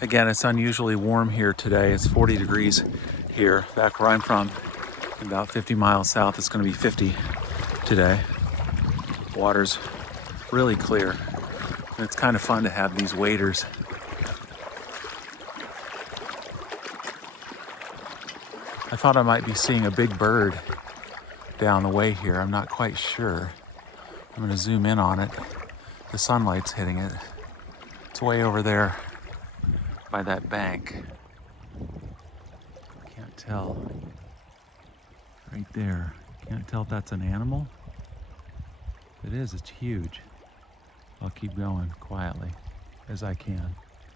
Again, it's unusually warm here today. It's 40 degrees here. Back where I'm from, about 50 miles south, it's going to be 50 today. Water's really clear. And it's kind of fun to have these waders. I thought I might be seeing a big bird down the way here. I'm not quite sure. I'm going to zoom in on it. The sunlight's hitting it. It's way over there by that bank. Can't tell. Right there. Can't tell if that's an animal. If it is, it's huge. I'll keep going quietly as I can.